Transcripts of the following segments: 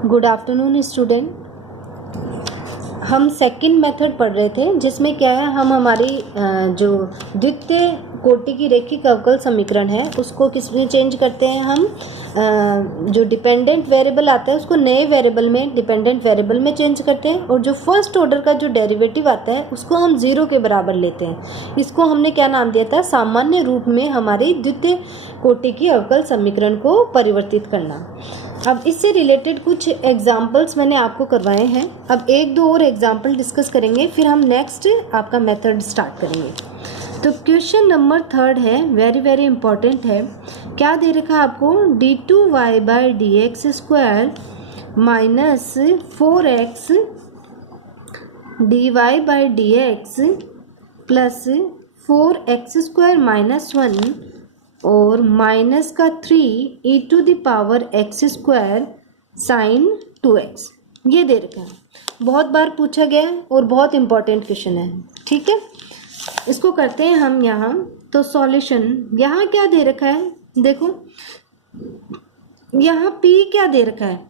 Good afternoon student. हम second method पढ़ रहे थे जिसमें क्या है, हम हमारी जो द्वितीय कोटि की रैखिक अवकल समीकरण है उसको किस में चेंज करते हैं। हम जो डिपेंडेंट वेरिएबल आता है उसको नए वेरिएबल में, डिपेंडेंट वेरिएबल में चेंज करते हैं, और जो फर्स्ट ऑर्डर का जो डेरिवेटिव आता है उसको हम जीरो के बराबर लेते हैं। इसको हमने क्या नाम दिया था, सामान्य रूप में हमारी द्वितीय कोटि की अवकल समीकरण को परिवर्तित करना। अब इससे रिलेटेड कुछ एग्जाम्पल्स मैंने आपको करवाए हैं। अब एक दो और एग्जाम्पल डिस्कस करेंगे, फिर हम नेक्स्ट आपका मेथड स्टार्ट करेंगे। तो क्वेश्चन नंबर 3 है, वेरी वेरी इंपॉर्टेंट है। क्या दे रखा है आपको, d2y by d x square minus 4x dy by d x plus 4x square minus 1 और माइनस का 3 e to the power x square sine 2x, ये दे रखा है। बहुत बार पूछा गया है और बहुत इंपॉर्टेंट क्वेश्चन है। ठीक है, इसको करते हैं हम यहाँ। तो सॉल्यूशन यहाँ क्या दे रखा है, देखो यहाँ p क्या दे रखा है,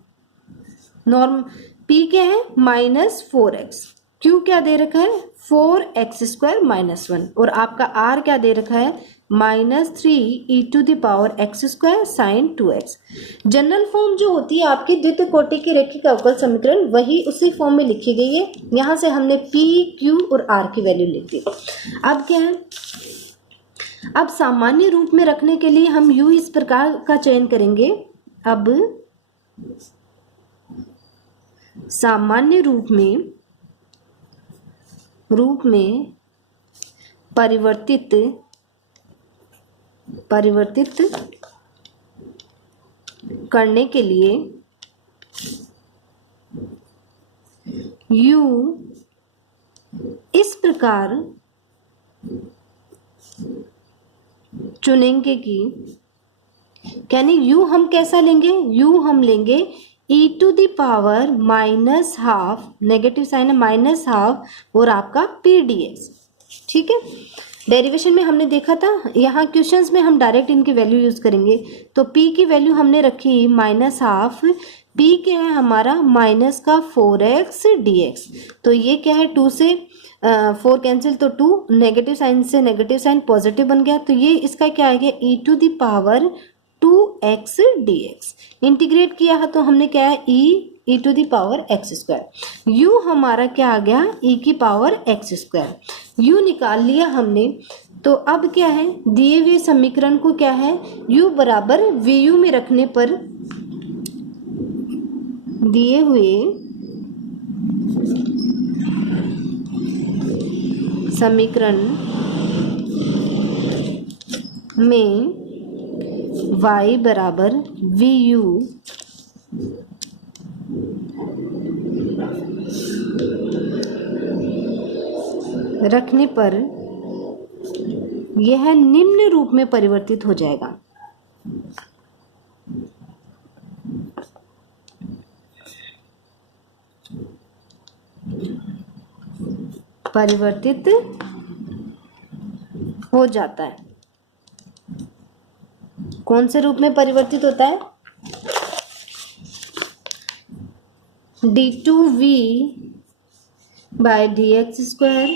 नॉर्म p क्या है -4x, q क्या दे रखा है 4x स्क्वायर माइनस 1, और आपका r क्या दे रखा है -3 e to the power x square sine 2x। General form जो होती है आपकी द्वितीय कोटि की रैखिक अवकल समीकरण, वही उसी फॉर्म में लिखी गई है। यहाँ से हमने p, q और r की वैल्यू लिख दी। अब क्या है, अब सामान्य रूप में रखने के लिए हम u इस प्रकार का चयन करेंगे। अब सामान्य रूप में परिवर्तित करने के लिए u इस प्रकार चुनेंगे कि, यानी u हम कैसा लेंगे, u हम लेंगे e to the power -12, negative sign है -12 और आपका p dx। ठीक है, डेरिवेशन में हमने देखा था, यहाँ क्वेश्चंस में हम डायरेक्ट इनकी वैल्यू यूज करेंगे। तो p की वैल्यू हमने रखी -12, p क्या है हमारा माइनस का 4x dx। तो ये क्या है, 2 से 4 कैंसिल, तो 2, नेगेटिव साइन से नेगेटिव साइन पॉजिटिव बन गया, तो ये इसका क्या आ गया e to the power 2x dx। Integrate किया है तो हमने क्या है e to the power x square. u हमारा क्या आ गया e की पावर एक्स स्क्वायर। u निकाल लिया हमने। तो अब क्या है, दिए हुए समीकरण को क्या है, u बराबर vu में रखने पर दिए हुए समीकरण में y बराबर vu रखने पर यह निम्न रूप में परिवर्तित हो जाएगा। परिवर्तित हो जाता है। कौन से रूप में परिवर्तित होता है, d2v by d x square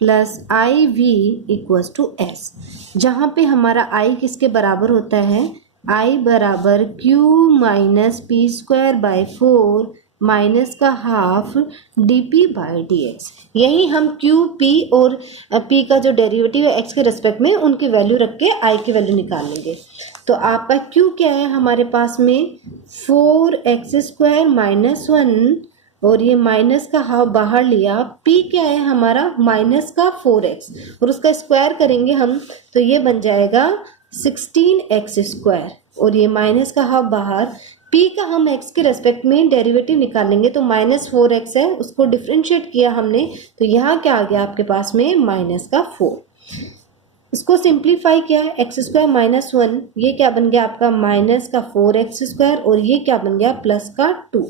plus i v equals to s, जहाँ पे हमारा i किसके बराबर होता है, i बराबर q minus p square by 4 minus का half d p by d x. यही हम q, p और p का जो डेरिवेटिव है x के रेस्पेक्ट में, उनकी वैल्यू रख के i की वैल्यू निकाल लेंगे। तो आपका q क्या है हमारे पास में 4x स्क्वायर माइनस 1, और ये माइनस का हाफ बाहर लिया। p क्या है हमारा माइनस का 4x, और उसका स्क्वायर करेंगे हम तो ये बन जाएगा 16x स्क्वायर, और ये माइनस का हाफ बाहर। p का हम x के रेस्पेक्ट में डेरिवेटिव निकालेंगे तो -4x है, उसको डिफ्रेंशिएट किया हमने, तो यहाँ क्या आ गया आपके पास में माइनस का 4। इसको सिंप्लीफाई किया है, एक्स स्क्वायर माइनस 1, ये क्या बन गया आपका माइनस का 4x स्क्वायर, और ये क्या बन गया प्लस का 2।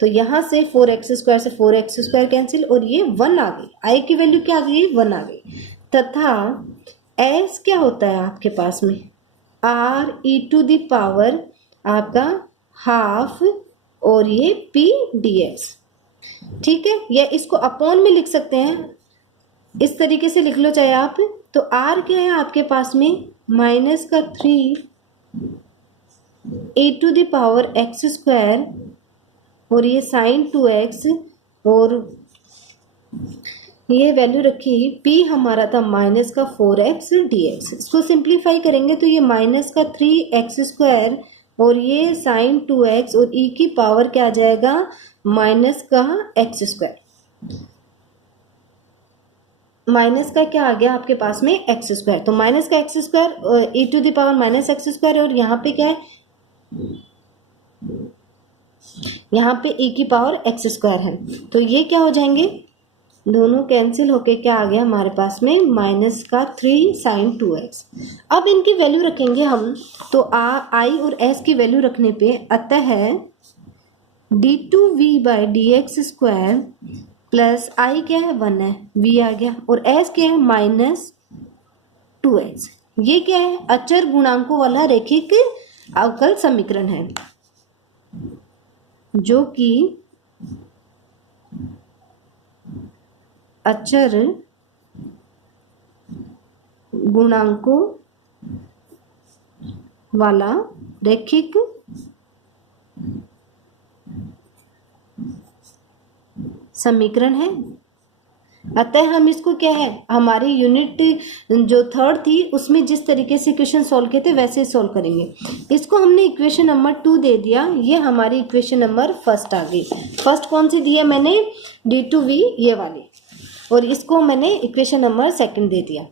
तो यहाँ से 4x स्क्वायर से 4x स्क्वायर कैंसिल, और ये 1 आ गई, i की वैल्यू क्या आ गई 1 आ गई। तथा s क्या होता है आपके पास में, r e to the power आपका हाफ और ये p dx। ठीक है, या इसको अपॉन में लिख सकते हैं, इस तरीके से लिख लो चाहे आप। तो r क्या है आपके पास में, माइनस का 3 a⁴ और ये साइन 2x, और ये वैल्यू रखी p हमारा था माइनस का 4x dx। इसको सिंप्लीफाई करेंगे तो ये माइनस का 3x² और ये साइन 2x और e की पावर क्या आ जाएगा, माइनस का x²। माइनस का क्या आ गया आपके पास में, x²। तो माइनस का x² e⁻⁻x² और यहाँ पे क्या है, यहाँ पे e की पावर x² है। तो ये क्या हो जाएंगे, दोनों कैंसिल होके क्या आ गया हमारे पास में, माइनस का 3 साइन 2x। अब इनकी वैल्यू रखेंगे हम, तो i और s की वैल्यू रखने पे अतः d2v/dx² प्लस i क्या है 1 है, v आ गया, और s क्या है माइनस 2x। ये क्या है, अचर गुणांकों वाला रैखिक अवकल समीकरण है, जो कि अचर गुणांकों वाला रैखिक समीकरण है। अतः हम इसको क्या है, हमारी यूनिट जो 3rd थी उसमें जिस तरीके से क्वेश्चन सॉल्व किए थे वैसे सॉल्व करेंगे। इसको हमने इक्वेशन नंबर 2 दे दिया, ये हमारी इक्वेशन नंबर 1 आ गई। फर्स्ट कौन सी दी है मैंने, d2v ये वाली, और इसको मैंने इक्वेशन नंबर 2 दे दिया।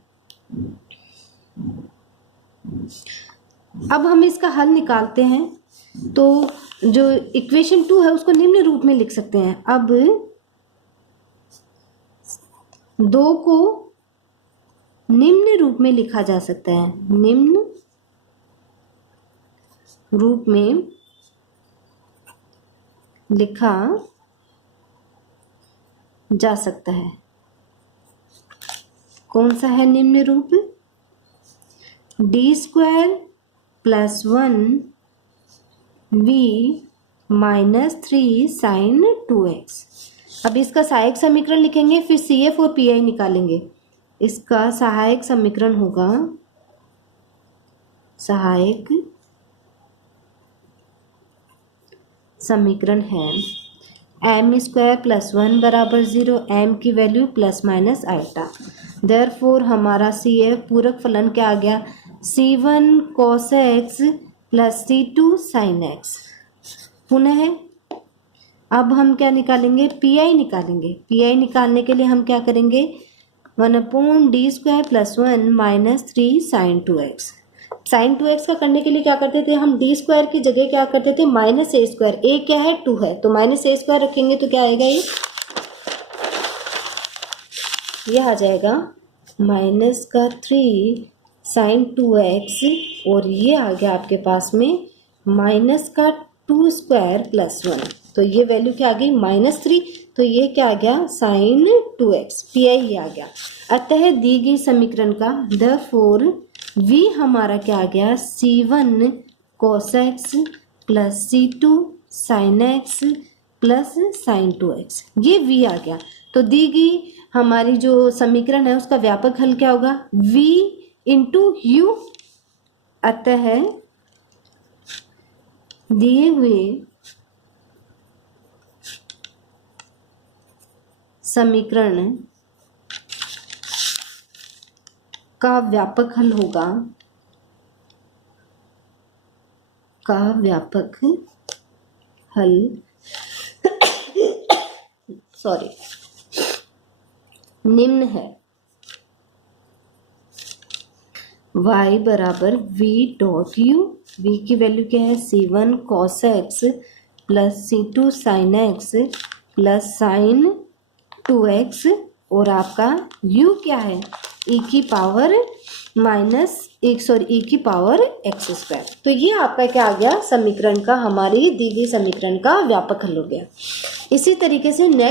अब हम इसका हल निकालते हैं, तो जो इक्वेशन 2 है उसको निम्न रूप में लिख सकते हैं। अब 2 को निम्न रूप में लिखा जा सकता है, निम्न रूप में लिखा जा सकता है। कौन सा है निम्न रूप, d² + 1v - 3 साइन 2x। अब इसका सहायक समीकरण लिखेंगे, फिर CF और PI निकालेंगे। इसका सहायक समीकरण होगा, सहायक समीकरण है m² + 1 = 0, m की वैल्यू ± i। देयरफॉर हमारा CF पूरक फलन क्या आ गया, C1 cos x + C2 sin x। पुनः अब हम क्या निकालेंगे, PI निकालेंगे। PI निकालने के लिए हम क्या करेंगे, 1/d² + 1 - 3 sin 2x। Sign 2x का करने के लिए क्या करते थे हम, d² की जगह क्या करते थे, -a²। a क्या है, 2 है, तो -a² रखेंगे तो क्या आएगा, ये आ जाएगा -3 साइन 2x, और ये आ गया आपके पास में -2² + 1। तो ये वैल्यू क्या आ गई, -3, तो ये क्या आ गया, साइन 2x। PI ये आ गया। अतः दी गई समीकरण का देयरफॉर v हमारा क्या आ गया, C1 cos x + C2 sin x + sin 2x, ये v आ गया। तो दी गई हमारी जो समीकरण है उसका व्यापक हल क्या होगा, v × u। अतः दिए हुए समीकरण का व्यापक हल होगा, का व्यापक हल निम्न है, y = v.u। v की वैल्यू क्या है, C1 cos x + C2 sin x + sin 2x, और आपका u क्या है, e की पावर x²। तो ये आपका क्या आ गया, समीकरण का, हमारी दी गई समीकरण का व्यापक हल हो गया। इसी तरीके से